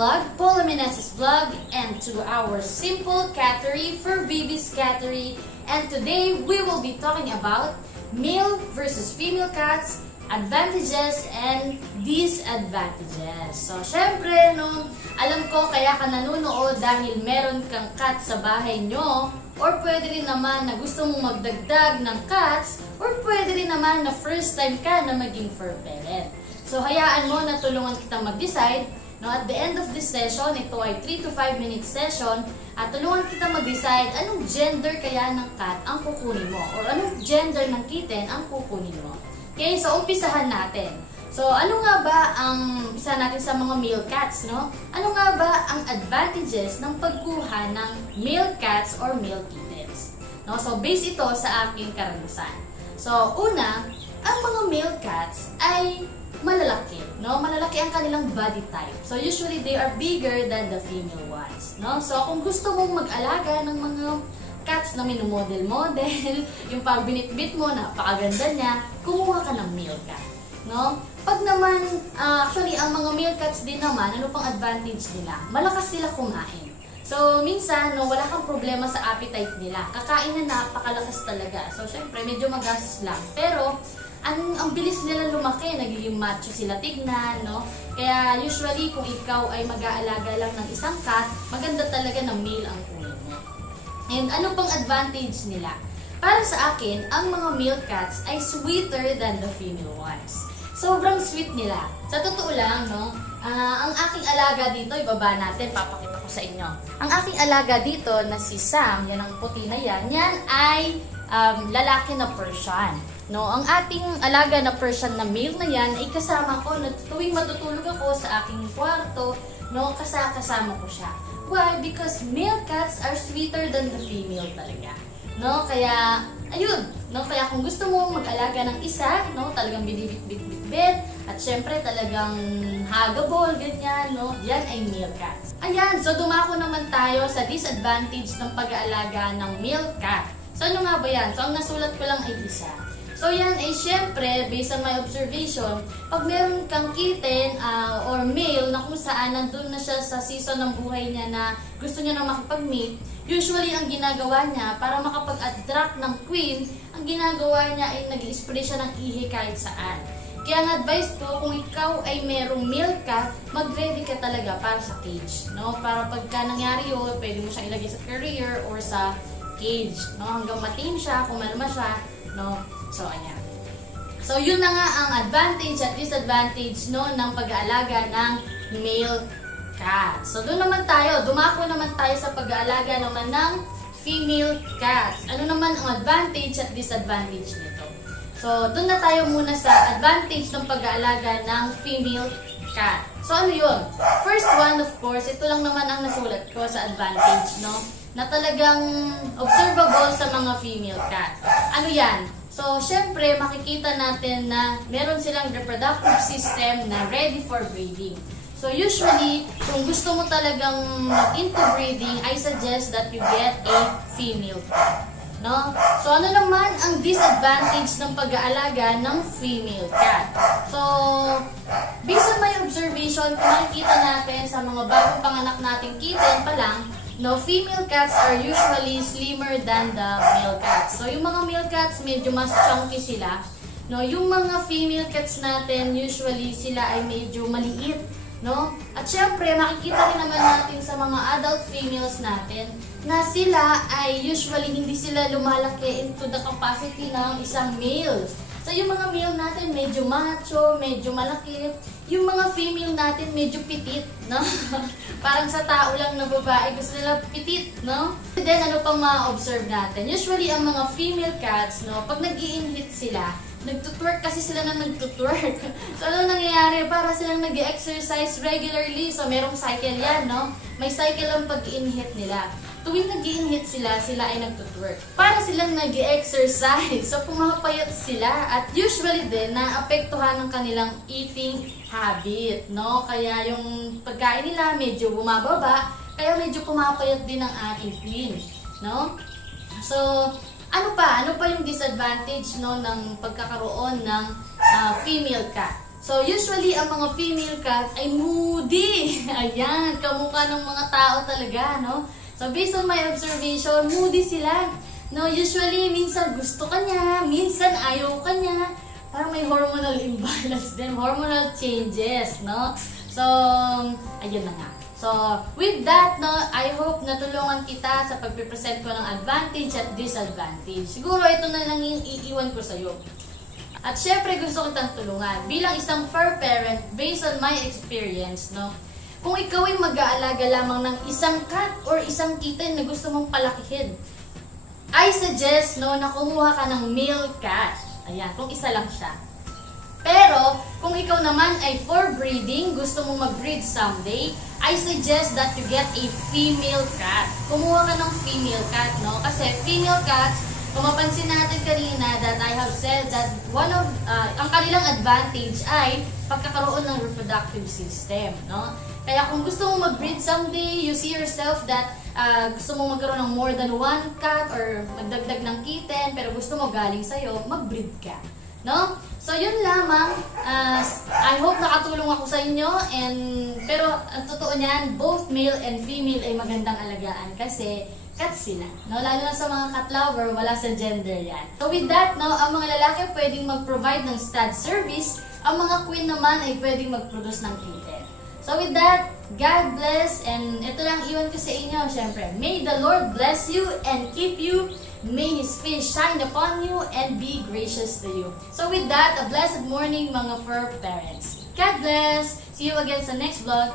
vlog, Paula Meneses Vlog, and to our Simple Cattery for Babies Cattery. And today, we will be talking about male versus female cats, advantages and disadvantages. So, syempre, no, alam ko kaya ka nanonood dahil meron kang cat sa bahay nyo, or pwede rin naman na gusto mong magdagdag ng cats, or pwede rin naman na first time ka na maging fur parent. So, hayaan mo na tulungan kita mag-decide. No, at the end of this session, ito ay 3 to 5 minute session, at tulungan kita mag-decide anong gender kaya ng cat ang kukunin mo, or anong gender ng kitten ang kukunin mo. Okay, so umpisahan natin. So, ano nga ba ang umpisa natin sa mga male cats, no? Ano nga ba ang advantages ng pagkuha ng male cats or male kittens? No, so base ito sa aking karanasan. So, una, ang mga male cats ay malalaki, no? Malalaki ang kanilang body type. So usually they are bigger than the female ones, no? So kung gusto mong mag-alaga ng mga cats na minumodel-model, yung pag binitbit mo, napakaganda niya, kumuha ka ng male cat, no? Pag naman, actually ang mga male cats din naman, ano pang advantage nila? Malakas sila kumain. So, minsan, no, wala kang problema sa appetite nila. Kakain na napakalakas talaga. So, syempre, medyo magastos lang. Pero, ang bilis nila lumaki, nagiging macho sila tignan, no? Kaya usually kung ikaw ay mag-aalaga lang ng isang cat, maganda talaga na male ang kunin mo. And ano pang advantage nila? Para sa akin, ang mga male cats ay sweeter than the female ones. Sobrang sweet nila. Sa totoo lang, no? Ang aking alaga dito, ibaba natin, papakita ko sa inyo. Ang aking alaga dito na si Sam, yan ang puti na yan ay lalaki na Persian. No, ang ating alaga na Persian na male na yan ay kasama ko na tuwing matutulog ako sa aking kwarto, no, kasama ko siya. Why? Because male cats are sweeter than the female talaga. No, kaya ayun, no, kaya kung gusto mo mag-alaga ng isa, no, talagang binibit-bit-bit, at syempre talagang huggable, ganyan, no, yan ay male cats. Ayan, so dumako naman tayo sa disadvantage ng pag-aalaga ng male cat. So ano nga ba yan? So ang nasulat ko lang ay isa. So yan ay syempre, based on my observation, pag meron kang kitten or male na kung saan nandun na siya sa season ng buhay niya na gusto niya na makipag-mate, usually ang ginagawa niya para makapag-attract ng queen, ang ginagawa niya ay nag-spray siya ng ihi kahit saan. Kaya ang advice ko, kung ikaw ay merong male cat, mag-ready ka talaga para sa cage, no? Para pagka nangyari yun, pwede mo siyang ilagay sa carrier or sa cage, no? Hanggang matame siya, kumalma siya, no? So, ayan. So, yun na nga ang advantage at disadvantage, no, ng pag-aalaga ng male cat. So, doon naman tayo, dumako naman tayo sa pag-aalaga naman ng female cats. Ano naman ang advantage at disadvantage nito? So, doon na tayo muna sa advantage ng pag-aalaga ng female cat. So, ano yun? First one, of course, ito lang naman ang nasulat ko sa advantage, no, na talagang observable sa mga female cat. Ano yan? So, syempre, makikita natin na meron silang reproductive system na ready for breeding. So, usually, kung gusto mo talagang into breeding, I suggest that you get a female cat. No? So, ano naman ang disadvantage ng pag-aalaga ng female cat? So, based on my observation, kung makikita natin sa mga bagong panganak nating kitten pa lang, no, female cats are usually slimmer than the male cats. So, yung mga male cats, medyo mas chunky sila. No, yung mga female cats natin, usually sila ay medyo maliit. No? At syempre, makikita rin naman natin sa mga adult females natin na sila ay usually hindi sila lumalaki into the capacity ng isang male. So, yung mga male natin medyo macho, medyo malaki. Yung mga female natin medyo petit, no? Parang sa tao lang na babae, gusto nila petit, no? And then, ano pang ma-observe natin? Usually, ang mga female cats, no, pag nag-i-inhit sila, nagtutwerk kasi sila na nagtutwerk. So, ano nangyayari? Para silang nag-exercise regularly. So, merong cycle yan, no? May cycle ang pag-inhit nila. Tuwing nag-i-inhit sila, sila ay nagtutwerk. Para silang nag-exercise. So, pumapayat sila. At usually din, naapektuhan ng kanilang eating habit, no? Kaya yung pagkain nila medyo bumababa. Kaya medyo pumapayat din ang ating queen, no? So, ano pa? Ano pa yung disadvantage, no, ng pagkakaroon ng female cat? So, usually, ang mga female cat ay moody. Ayan, kamukha ng mga tao talaga, no? So, based on my observation, moody sila. No, usually, minsan gusto ka niya, minsan ayaw ka niya. Parang may hormonal imbalance din, hormonal changes, no? So, ayun na nga. So, with that, no, I hope natulungan kita sa pagpipresent ko ng advantage at disadvantage. Siguro ito na lang yung iiwan ko sa'yo. At syempre gusto kitang tulungan. Bilang isang fur parent, based on my experience, no, kung ikaw ay mag-aalaga lamang ng isang cat or isang kitten na gusto mong palakihin, I suggest, no, na kumuha ka ng male cat. Ayan, kung isa lang siya. Pero, kung ikaw naman ay for breeding, gusto mong mag-breed someday, I suggest that you get a female cat. Kumuha ka ng female cat, no? Kasi female cats, kung mapansin natin kanina that I have said that one of, ang kanilang advantage ay pagkakaroon ng reproductive system, no? Kaya kung gusto mong mag-breed someday, you see yourself that gusto mong magkaroon ng more than one cat or magdagdag ng kitten, pero gusto mo galing sa'yo, mag-breed ka. No? So, yun lamang. I hope nakatulong ako sa inyo. Pero, ang totoo niyan, both male and female ay magandang alagaan kasi cat sila. No? Lalo na sa mga cat lover, wala sa gender yan. So, with that, no, ang mga lalaki pwedeng mag-provide ng stud service. Ang mga queen naman ay pwedeng mag-produce ng kitten. So, with that, God bless. And ito lang iwan ko sa inyo, syempre. May the Lord bless you and keep you. May His face shine upon you and be gracious to you. So with that, a blessed morning mga fur parents. God bless! See you again sa next vlog.